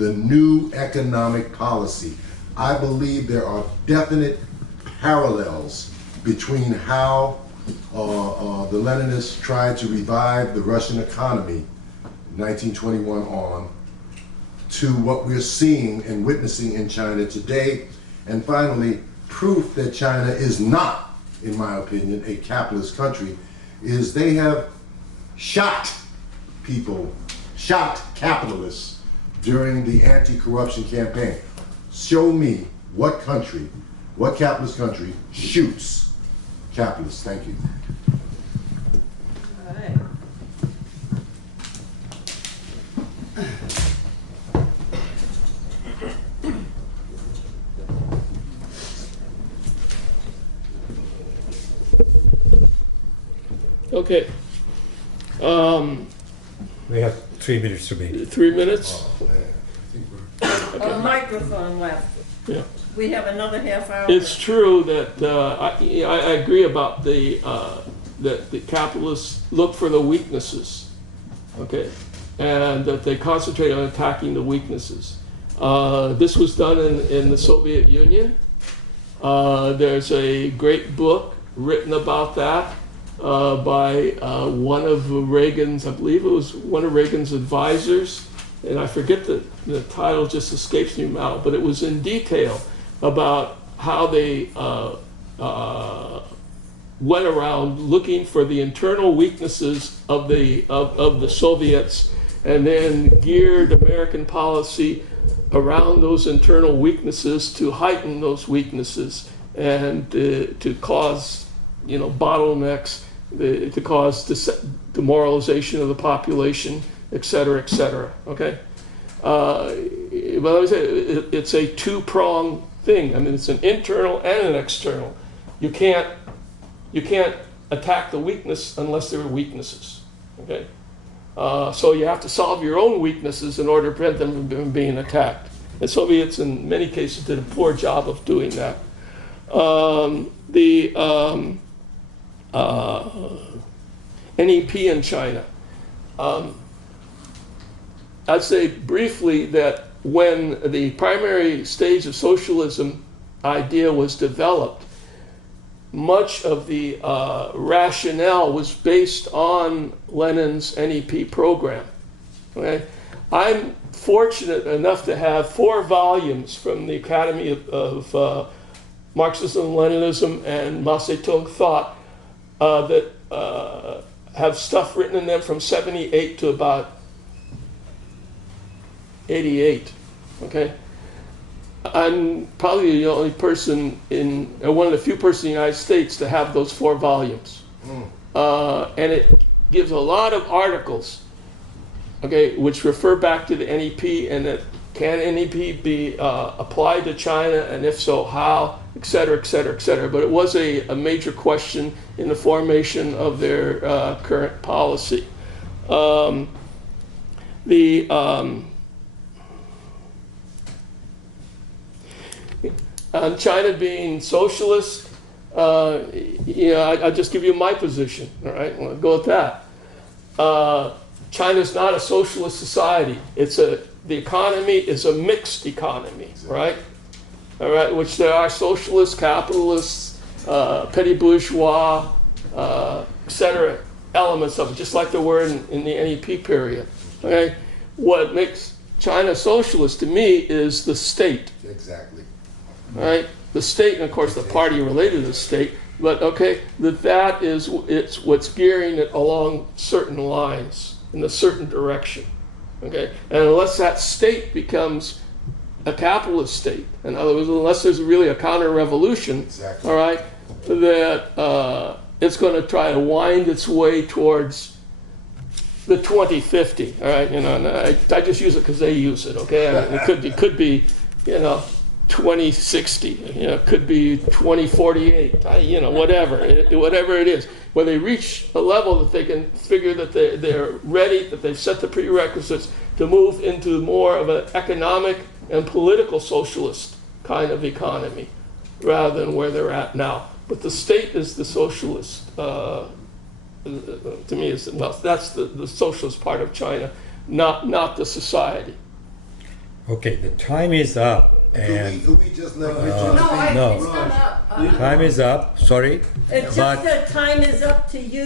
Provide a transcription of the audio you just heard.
the new economic policy. I believe there are definite parallels between how the Leninists tried to revive the Russian economy in 1921 on to what we're seeing and witnessing in China today. And finally, proof that China is not, in my opinion, a capitalist country is they have shot people, shot capitalists during the anti-corruption campaign. Show me what country, what capitalist country shoots capitalists. Thank you. All right. Okay. We have 3 minutes remaining. 3 minutes? Oh, man. I think we're... A microphone left. Yeah. We have another half hour. It's true that I agree about that the capitalists look for the weaknesses, okay, and that they concentrate on attacking the weaknesses. This was done in the Soviet Union. There's a great book written about that by one of Reagan's, I believe it was one of Reagan's advisors, and I forget the title, just escapes me now, but it was in detail about how they went around looking for the internal weaknesses of the Soviets, and then geared American policy around those internal weaknesses to heighten those weaknesses and to cause, bottlenecks, to cause demoralization of the population, et cetera, okay? But let me say, it's a two-pronged thing. I mean, it's an internal and an external. You can't attack the weakness unless there are weaknesses, okay? So you have to solve your own weaknesses in order to prevent them from being attacked. And Soviets, in many cases, did a poor job of doing that. NEP in China. I'd say briefly that when the primary stage of socialism idea was developed, much of the rationale was based on Lenin's NEP program. Okay? I'm fortunate enough to have 4 volumes from the Academy of Marxism, Leninism, and Mao Zedong thought that have stuff written in them from 78 to about 88. Okay? I'm probably the only person one of the few persons in the United States to have those 4 volumes. And it gives a lot of articles, okay, which refer back to the NEP and that can NEP be applied to China, and if so, how, et cetera, et cetera, et cetera. But it was a major question in the formation of their current policy. On China being socialist, I'll just give you my position, all right? I'll go with that. China's not a socialist society. The economy is a mixed economy, right? All right, which there are socialists, capitalists, petty bourgeois, etc. elements of it, just like there were in the NEP period. Okay, what makes China socialist to me is the state. Exactly. Right, the state, and of course the party related to the state. But okay, it's what's gearing it along certain lines in a certain direction. Okay, and unless that state becomes a capitalist state, in other words, unless there's really a counter-revolution, exactly. All right, that it's going to try to wind its way towards the 2050. All right, and I just use it because they use it. Okay, I mean, it could be 2060. It could be 2048. Whatever it is. When they reach a level that they can figure that they're ready, that they've set the prerequisites to move into more of an economic and political socialist kind of economy, rather than where they're at now. But the state is the socialist. To me, that's the socialist part of China, not the society. Okay, the time is up, and Could we just let Richard? No, no. it's not up. time is up. Sorry, It's but just that time is up to you.